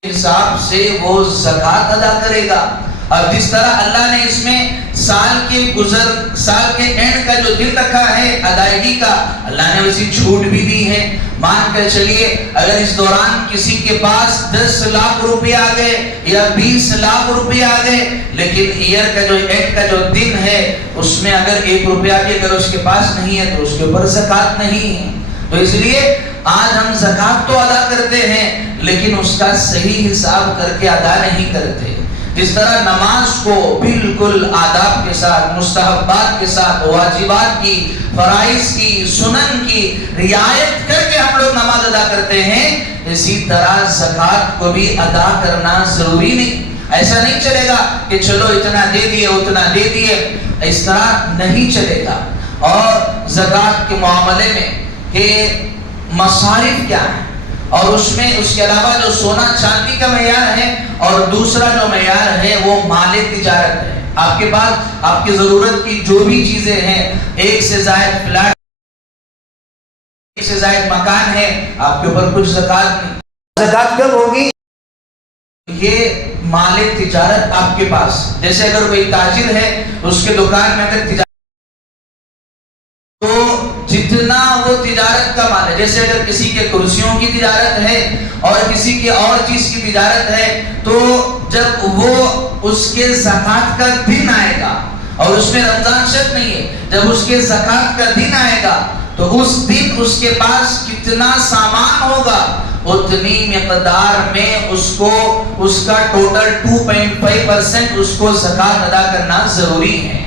حساب سے وہ زکوٰۃ ادا کرے گا۔ اب جس طرح اللہ نے اس میں سال کے اینڈ کا جو دن رکھا ہے ادائیگی کا، اللہ نے اسی چھوٹ بھی دی ہے۔ مان کر چلیے اگر اس دوران کسی کے پاس 10 لاکھ روپے آ گئے یا 20 لاکھ روپے آ گئے، لیکن ایئر کا جو اینڈ کا جو دن ہے اس میں اگر 1 روپیہ بھی اگر اس کے پاس نہیں ہے تو اس کے اوپر زکوٰۃ نہیں ہے۔ تو اس لیے آج ہم زکوٰۃ تو ادا کرتے ہیں لیکن اس کا صحیح حساب کر کے ادا نہیں کرتے۔ جس طرح نماز کو بالکل آداب کے ساتھ، مستحبات کے ساتھ، واجبات کی، فرائض کی، سنن کی رعایت کر کے ہم لوگ نماز ادا کرتے ہیں، اسی طرح زکوٰۃ کو بھی ادا کرنا ضروری نہیں۔ ایسا نہیں چلے گا کہ چلو اتنا دے دیے اتنا دے دیے، اس طرح نہیں چلے گا۔ اور زکوٰۃ کے معاملے میں کہ مصارف کیا ہیں، اور اس میں اس کے علاوہ جو سونا چاندی کا معیار ہے اور دوسرا جو معیار ہے وہ مال تجارت ہے۔ آپ کے پاس آپ کی ضرورت کی جو بھی چیزیں ہیں، 1 سے زائد فلیٹ، 1 سے زائد مکان ہے، آپ کے اوپر کچھ زکوٰۃ نہیں۔ زکوٰۃ کب ہوگی؟ یہ مال تجارت آپ کے پاس، جیسے اگر کوئی تاجر ہے اس کے دکان میں اگر تجارت تو جتنا وہ تجارت کا مال ہے، جیسے اگر کسی کے کرسیوں کی تجارت ہے اور کسی کی اور چیز کی تجارت ہے تو جب وہ اس کے زکوٰۃ کا دن آئے گا، اور اس میں رمضان شرط نہیں ہے، جب اس کے زکوٰۃ کا دن آئے گا تو اس دن اس کے پاس کتنا سامان ہوگا اتنی مقدار میں اس کو اس کا ٹوٹل 2.5% اس کو زکوٰۃ ادا کرنا ضروری ہے۔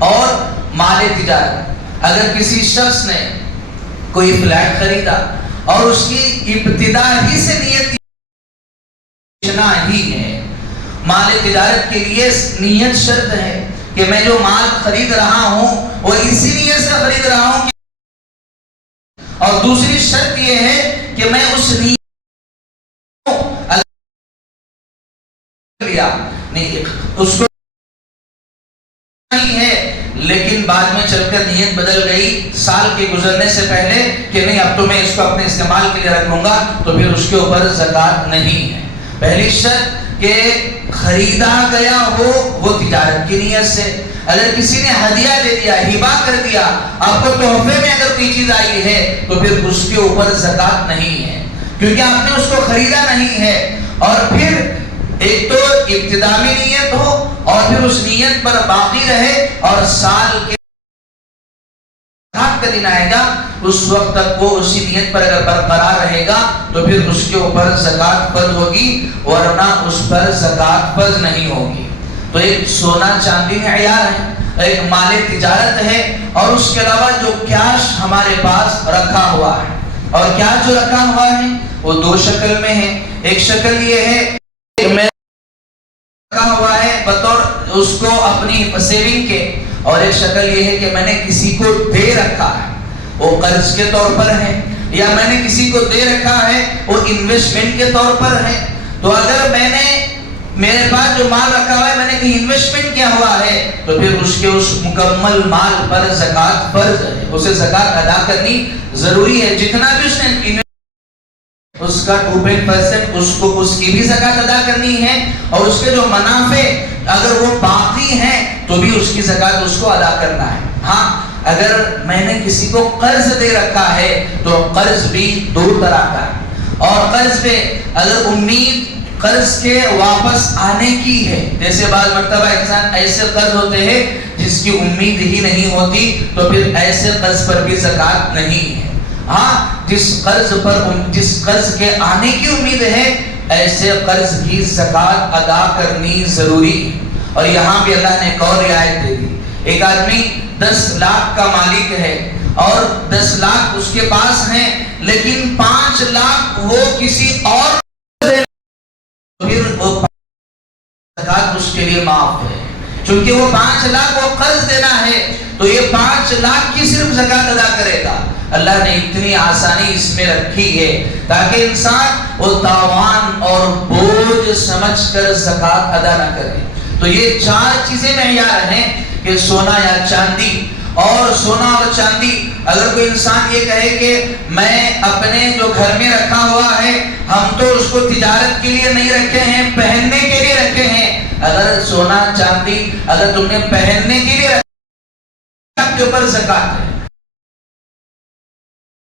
اور مال تجارت، اگر کسی شخص نے کوئی فلیٹ خریدا اور اس کی ابتدا ہی سے نیت ہی ہے، مال تجارت کے لیے نیت شرط ہے کہ میں جو مال خرید رہا ہوں وہ اسی نیت سے خرید رہا ہوں، اور دوسری شرط یہ ہے کہ میں اس نیت نہیں اس کو نہیں ہے، لیکن بعد میں چل کر نیت بدل گئی سال کے گزرنے سے پہلے کہ نہیں اب تو میں اس کو اپنے استعمال کے لیے رکھ لوں گا، تو پھر اس کے اوپر زکوٰۃ نہیں ہے۔ پہلی شرط کہ خریدا گیا ہو وہ تجارت کی نیت سے۔ اگر کسی نے ہدیہ دے دیا، ہبہ کر دیا، آپ کو تحفے میں اگر کوئی چیز آئی ہے تو پھر اس کے اوپر زکوٰۃ نہیں ہے، کیونکہ آپ نے اس کو خریدا نہیں ہے۔ اور پھر ایک تو ابتدا میں نیت ہو اور پھر اس نیت پر باقی رہے اور سال کے قیامت کا دن آئے گا اس وقت تک وہ اسی نیت پر اگر برقرار رہے گا تو پھر اس کے اوپر زکوٰۃ فرض ہوگی، ورنہ اس پر زکوٰۃ فرض نہیں ہوگی۔ تو ایک سونا چاندی میں عیار ہے، ایک مال تجارت ہے، اور اس کے علاوہ جو کیش ہمارے پاس رکھا ہوا ہے، اور کیش جو رکھا ہوا ہے وہ دو شکل میں ہے۔ ایک شکل یہ ہے کہ میں رکھا ہوا ہے بطور اس کو اپنی سیونگ کے، اور ایک شکل یہ ہے کہ میں نے کسی کو دے رکھا ہے، وہ قرض کے طور پر ہے، یا میں نے کسی کو دے رکھا ہے وہ انویسٹمنٹ کے طور پر ہے۔ تو اگر میں نے میرے پاس جو مال رکھا ہوا ہے میں نے کہیں انویسٹمنٹ کیا ہوا ہے تو پھر اس کے اس مکمل مال پر زکوٰۃ فرض ہے، اسے زکوٰۃ ادا کرنی ضروری ہے۔ جتنا بھی اس نے اس کا 2% اس کو اس کی بھی زکوٰۃ ادا کرنی ہے، اور اس کے جو منافع اگر وہ باقی ہیں تو بھی اس کی زکوٰۃ اس کو ادا کرنا ہے۔ ہاں اگر میں نے کسی کو قرض دے رکھا ہے تو قرض بھی دو طرح کا ہے، اور قرض پہ اگر امید قرض کے واپس آنے کی ہے، جیسے بعض مرتبہ انسان ایسے قرض ہوتے ہیں جس کی امید ہی نہیں ہوتی تو پھر ایسے قرض پر بھی زکوٰۃ نہیں ہے۔ ہاں جس قرض کے آنے کی امید ہے ایسے قرض کی زکوٰۃ ادا کرنی ضروری ہے۔ اور یہاں بھی اللہ نے ایک اور رعایت دے دی، ایک آدمی 10 لاکھ کا مالک ہے اور 10 لاکھ اس کے پاس ہیں، لیکن 5 لاکھ وہ کسی اور پھر وہ زکوٰۃ اس کے لیے معاف ہے، چونکہ وہ 5 لاکھ وہ قرض دینا ہے تو یہ 5 لاکھ کی صرف زکوٰۃ ادا کرے گا۔ اللہ نے اتنی آسانی اس میں رکھی ہے تاکہ انسان وہ تاوان اور بوجھ سمجھ کر زکوٰۃ ادا نہ کرے۔ تو یہ 4 چیزیں معیار ہیں کہ سونا یا چاندی، اور سونا اور چاندی اگر کوئی انسان یہ کہے کہ میں اپنے جو گھر میں رکھا ہوا ہے ہم تو اس کو تجارت کے لیے نہیں رکھے ہیں، پہننے کے لیے رکھے ہیں، اگر سونا چاندی اگر تم نے پہننے کے لیے رکھا کے اوپر زکوٰۃ ہے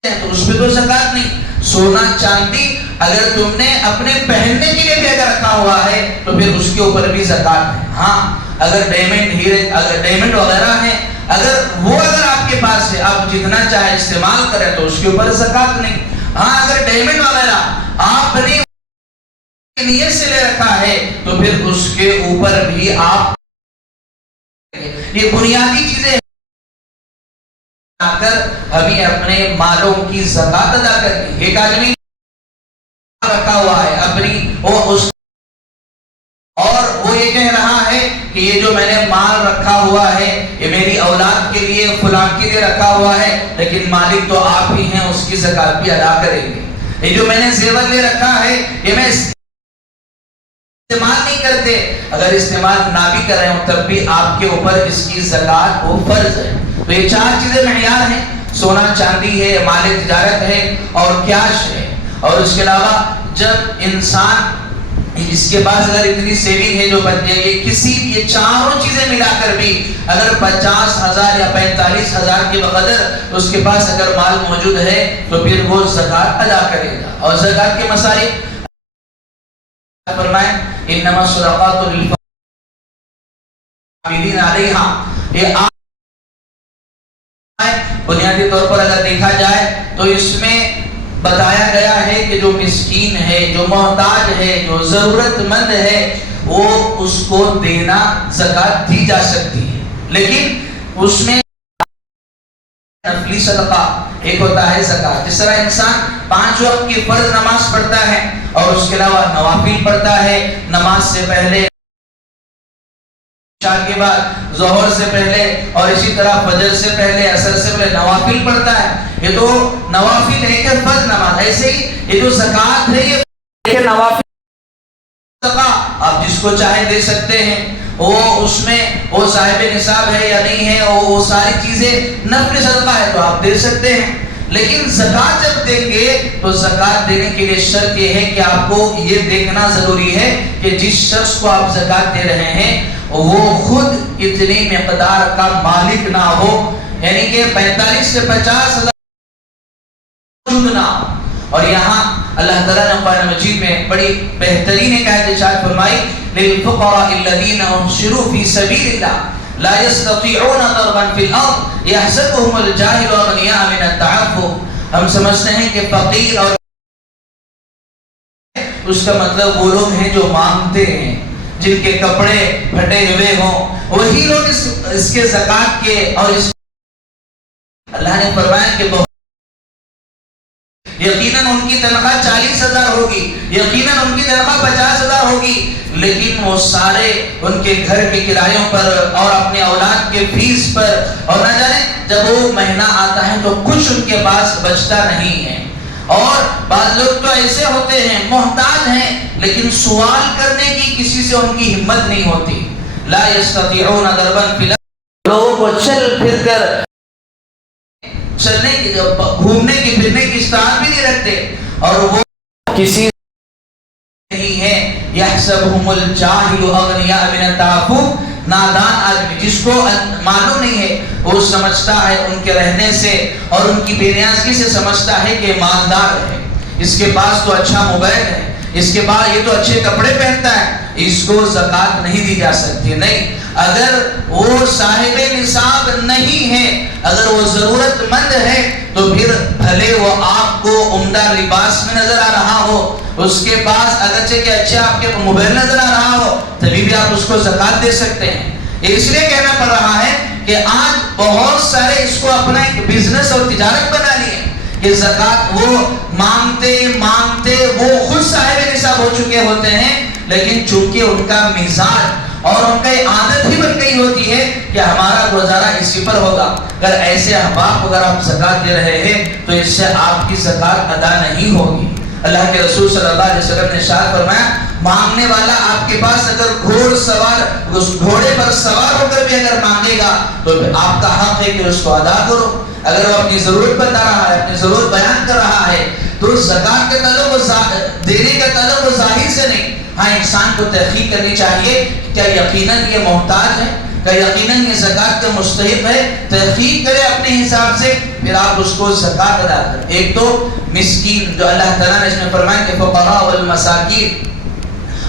تو اس پہ تو زکوٰۃ نہیں۔ سونا چاندی اگر تم نے اپنے پہننے کے لیے بھی اگر رکھا ہوا ہے تو پھر اس کے اوپر بھی زکوٰۃ ہے۔ ہاں اگر ڈائمنڈ ہیرے اگر ڈائمنڈ وغیرہ ہیں اگر آپ کے پاس ہے آپ جتنا چاہے استعمال کریں تو اس کے اوپر زکوٰۃ نہیں۔ ہاں اگر ڈائمنڈ وغیرہ آپ نے نیت سے لے رکھا ہے تو پھر اس کے اوپر بھی آپ، یہ بنیادی چیزیں کر ہمیں اپنے مالوں کی زکوٰۃ ادا کرنی۔ ایک آدمی رکھا ہوا ہے اپنی اور وہ یہ کہہ رہا ہے کہ یہ جو میں نے مال رکھا ہوا ہے یہ میری اولاد کے لیے فلاں کے لیے رکھا ہوا ہے، لیکن مالک تو آپ ہی ہیں، اس کی زکوٰۃ بھی ادا کریں گے۔ یہ جو میں نے زیور لے رکھا ہے یہ میں استعمال نہیں کرتے، اگر استعمال نہ بھی کر رہے ہوں تب بھی آپ کے اوپر اس کی زکوٰۃ وہ فرض ہے۔ تو یہ 4 چیزیں معیار ہیں، سونا چاندی ہے، مال تجارت ہے اور کیش ہے۔ اور اس کے علاوہ جب انسان اس کے پاس اگر اتنی سیونگ ہے جو بچ جائے گی، کسی یہ چاروں چیزیں ملا کر بھی اگر 50,000 یا 45,000 کے بقدر اس کے پاس اگر مال موجود ہے تو پھر وہ زکوٰۃ ادا کرے گا۔ اور زکوٰۃ کے مصارف فرمائیں انما الصدقات للفقراء والعاملین علیہا، یہ بنیادی طور پر اگر دیکھا جائے تو اس میں بتایا گیا ہے کہ جو مسکین ہے، جو محتاج ہے، جو ضرورت مند ہے وہ اس کو دینا زکوٰۃ دی جا سکتی ہے، لیکن اس میں نفلی صدقہ ایک ہوتا ہے زکوٰۃ۔ جس طرح انسان 5 وقت کی فرض نماز پڑھتا ہے اور اس کے علاوہ نوافل پڑھتا ہے، نماز سے پہلے، عشاء کے بعد، ظہر سے پہلے، اور اسی طرح فجر سے پہلے، عصر سے پہلے نوافل پڑھتا ہے، یہ تو نوافل ہے کہ فرض نماز۔ ایسے ہی یہ جو زکوٰۃ ہے یہ نوافل صدقہ آپ جس کو چاہے دے سکتے ہیں، وہ اس میں وہ صاحب نصاب ہے یا نہیں ہے، وہ ساری چیزیں نفل صدقہ ہے تو آپ دے سکتے ہیں۔ لیکن زکوٰۃ جب دیں گے تو زکوٰۃ دینے کے لیے شرط یہ ہے کہ آپ کو یہ دیکھنا ضروری ہے کہ جس شخص کو آپ زکوٰۃ دے رہے ہیں وہ خود اتنی مقدار کا مالک نہ ہو، یعنی کہ 45 سے 50,000 موجود نہ ہو۔ اور یہاں اللہ تعالیٰ نے قرآن مجید میں بڑی بہترین ایک آیت ارشاد فرمائی للفقراء الذین احصروا فی سبیل اللہ، لا يستطيعون ضربا في الارض يحسبهم الجاهل اغنياء من التعفف. ہم سمجھتے ہیں کہ فقیر اور اس کا مطلب وہ لوگ ہیں جو مانگتے ہیں، جن کے کپڑے پھٹے ہوئے ہوں، وہی لوگ اس کے زکات کے اور اس اللہ نے فرمایا کہ یقیناً ان کی تنخواہ 40,000 ہوگی، یقیناً ان کی تنخواہ 50,000 ہوگی، لیکن وہ سارے ان کے گھر کے کرایوں پر اور اپنے اولاد کے فیس پر، اور نہ جانے جب وہ مہینہ آتا ہے تو کچھ ان کے پاس بچتا نہیں ہے. اور بعض لوگ تو ایسے ہوتے ہیں محتاج ہیں لیکن سوال کرنے کی کسی سے ان کی ہمت نہیں ہوتی. لا يستطيعون ضربا في الارض، لوگوں کو چل پھر کر چلنے کی، گھومنے کی پھرنے کی استعداد بھی نہیں رکھتے، اور وہ کسی نہیں ہے. یحسبهم الجاهل اغنیاء من التعفف، نادان آدمی جس کو معلوم نہیں ہے وہ سمجھتا ہے ان کے رہنے سے اور ان کی بے نیازی سے سمجھتا ہے کہ مالدار ہے، اس کے پاس تو اچھا موبائل ہے، اس کے بعد یہ تو اچھے کپڑے پہنتا ہے، اس کو زکات نہیں دی جا سکتی. نہیں، اگر وہ صاحب نصاب نہیں ہے، اگر وہ ضرورت مند ہے تو پھر بھلے وہ آپ کو عمدہ لباس میں نظر آ رہا ہو، اس کے پاس اگرچہ کہ اچھا آپ کے موبائل نظر آ رہا ہو، تبھی بھی آپ اس کو زکات دے سکتے ہیں. اس لیے کہنا پڑ رہا ہے کہ آج بہت سارے اس کو اپنا ایک بزنس اور تجارت بنا لیے کہ زکات وہ مانگتے مانگتے وہ خود صاحب نصاب ہو چکے ہوتے ہیں، لیکن چونکہ ان کا مزاج اور ان کا عادت ہی بن گئی ہوتی ہے کہ ہمارا گزارا اسی پر ہوگا. اگر ایسے احباب کو اگر آپ زکات دے رہے ہیں تو اس سے آپ کی زکات ادا نہیں ہوگی. اللہ کے رسول صلی اللہ علیہ وسلم نے ارشاد فرمایا، مانگنے والا آپ کے پاس اگر گھوڑے پر سوار ہو کر بھی اگر مانگے گا تو آپ کا حق ہے کہ اس کو ادا کرو. اگر وہ اپنی ضرورت بتا رہا ہے، اپنی ضرورت بیان کر رہا ہے تو زکات کا تعلق دینے کا تعلق وہ ظاہر سے نہیں. ہاں، انسان کو تحقیق کرنی چاہیے کیا یقیناً یہ محتاج ہے، کیا یقیناً یہ زکات کا مستحق ہے. تحقیق کرے اپنے حساب سے، پھر آپ اس کو زکات ادا کریں. ایک تو مسکین جو اللہ تعالیٰ نے اس میں فرمایا کہ فقراء والمساکین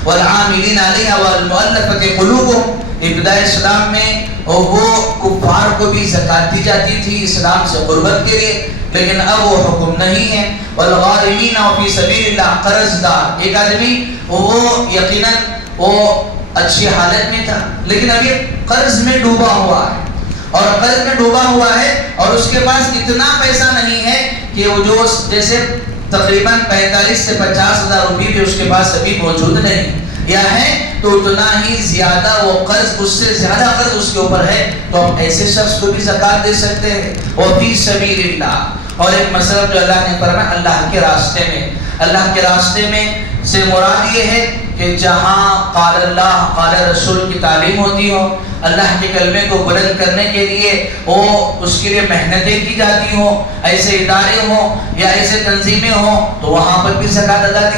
والعاملین علیہا والمؤلفۃ قلوبہم، ابتداء اسلام میں وہ کفار کو بھی زکات دی جاتی تھی اسلام سے قربت کے لیے، لیکن اب وہ حکم نہیں ہے. والغارمین فی سبیل اللہ، قرض دار، ایک آدمی وہ یقیناً وہ اچھی حالت میں تھا لیکن ابھی قرض میں ڈوبا ہوا ہے، اور قرض میں ڈوبا ہوا ہے اور اس کے پاس اتنا پیسہ نہیں ہے کہ وہ جو جیسے تقریباً 45 سے 50,000 روپے بھی اس کے پاس ابھی موجود نہیں، یا ہے تو اتنا ہی زیادہ وہ قرض، اس سے زیادہ قرض اس کے اوپر ہے، تو ہم ایسے شخص کو بھی زکات دے سکتے ہیں. وفی سبیل اللہ، اور ایک مصرف جو اللہ نے فرمایا اللہ کے راستے میں. اللہ کے راستے میں سے مراد یہ ہے کہ جہاں قال اللہ قال رسول کی تعلیم ہوتی ہو، اللہ کے کلمے کو بلند کرنے کے لیے وہ اس کے لیے محنتیں کی جاتی ہوں، ایسے ادارے ہوں یا ایسے تنظیمیں ہوں، تو وہاں پر بھی زکات ادا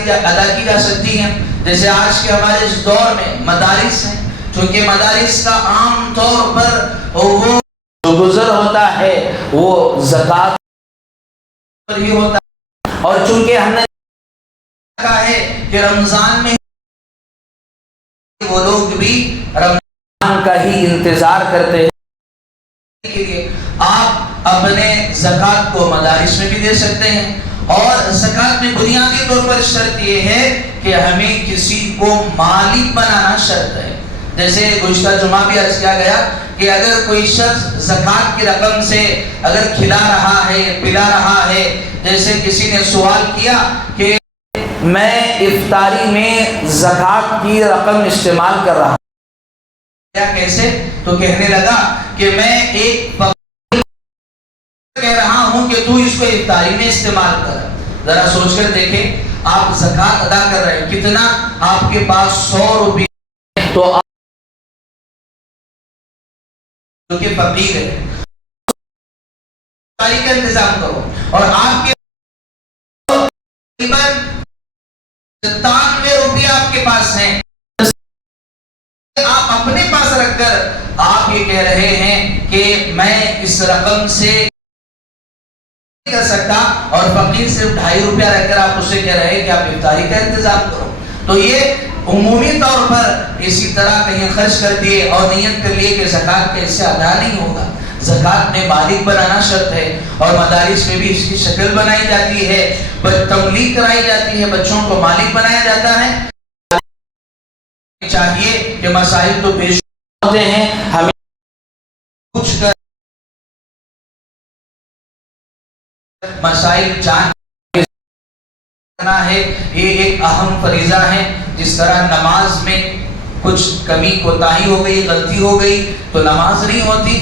کی جا سکتی ہیں. جیسے آج کے ہمارے اس دور میں مدارس ہیں، چونکہ مدارس کا عام طور پر وہ جو گزر ہوتا ہے وہ زکات پر ہی ہوتا ہے، اور چونکہ ہم نے کہا ہے کہ رمضان میں وہ لوگ بھی رمضان کا ہی انتظار کرتے ہیں کے لیے آپ اپنے زکات کو مدارس میں بھی دے سکتے ہیں. اور زکات میں بنیادی طور پر شرط یہ ہے کہ ہمیں کسی کو مالک بنانا شرط ہے. جیسے گزشتہ جمعہ بھی عرض کیا گیا کہ اگر کوئی شخص زکات کی رقم سے اگر کھلا رہا ہے، پلا رہا ہے، جیسے کسی نے سوال کیا کہ میں افطاری میں زکات کی رقم استعمال کر رہا ہوں، کیا کیسے؟ تو کہنے لگا کہ میں ایک کہہ رہا ہوں کہ تو اس کو افطاری میں استعمال کر. ذرا سوچ کر دیکھیں، آپ زکات ادا کر رہے ہیں، کتنا آپ کے پاس 100 روپے، تو آپ جو کہ فقیر ہے افطاری کا انتظام کرو، اور آپ کے تقریباً 97 روپے آپ کے پاس ہیں، آپ اپنے پاس رکھ کر آپ یہ کہہ رہے ہیں کہ میں اس رقم سے کر سکتا، اور فقیر صرف 2.5 روپیہ رکھ کر آپ اسے کہہ رہے ہیں کہ آپ افطاری کا انتظام کرو. تو یہ عمومی طور پر اسی طرح کہیں خرچ کر دیے اور نیت کر لیے کہ زکوٰۃ کا حصہ ادا نہیں ہوگا. زکوٰۃ میں مالک بنانا شرط ہے اور مدارس میں بھی اس کی شکل بنائی جاتی ہے, تملیغ کرائی جاتی ہے, بچوں کو مالک بنایا جاتا ہے. چاہیے کہ مسائل تو پیش ہوتے ہیں, ہمیں کچھ کر مسائل جاننا ہے. یہ ایک اہم فریضہ ہے. جس طرح نماز میں کچھ کمی کوتاہی ہو گئی, غلطی ہو گئی تو نماز نہیں ہوتی,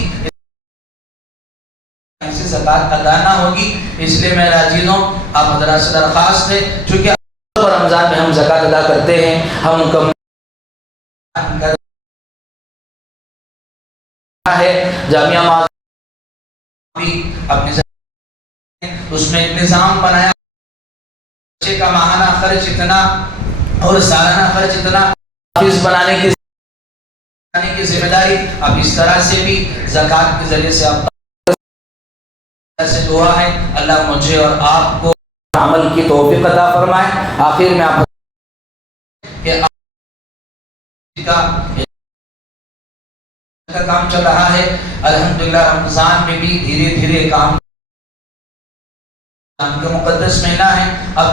ایسے زکوٰۃ ادا نہ ہوگی. اس لیے میرے عزیزوں, آپ حضرات سے درخواست ہے, چونکہ رمضان میں ہم زکوٰۃ ادا کرتے ہیں, ہم کم ہے جامعہ بھی اپنے اس میں ایک نظام بنایا, بچے کا ماہانہ خرچ اتنا اور سالانہ خرچ اتنا, حافظ بنانے کی ذمہ داری. اب اس طرح سے بھی زکوٰۃ کے ذریعے سے آپ سے دعا ہے اللہ مجھے اور آپ کو عمل کی توفیق عطا فرمائے. آخر میں آپ کا کام چل رہا ہے الحمدللہ. رمضان میں بھی دھیرے دھیرے کام کا مقدس مہینہ ہے. اب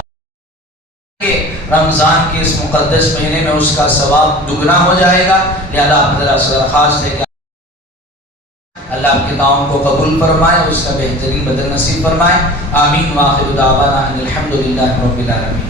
رمضان کے اس مقدس مہینے میں اس کا ثواب دگنا ہو جائے گا. لہذا آپ حضرات سے درخواست ہے کہ اللہ آپ کے دعاؤں کو قبول فرمائے, اس کا بہترین بدل نصیب فرمائے. آمین. وآخر دعوانا ان الحمدللہ رب العالمین.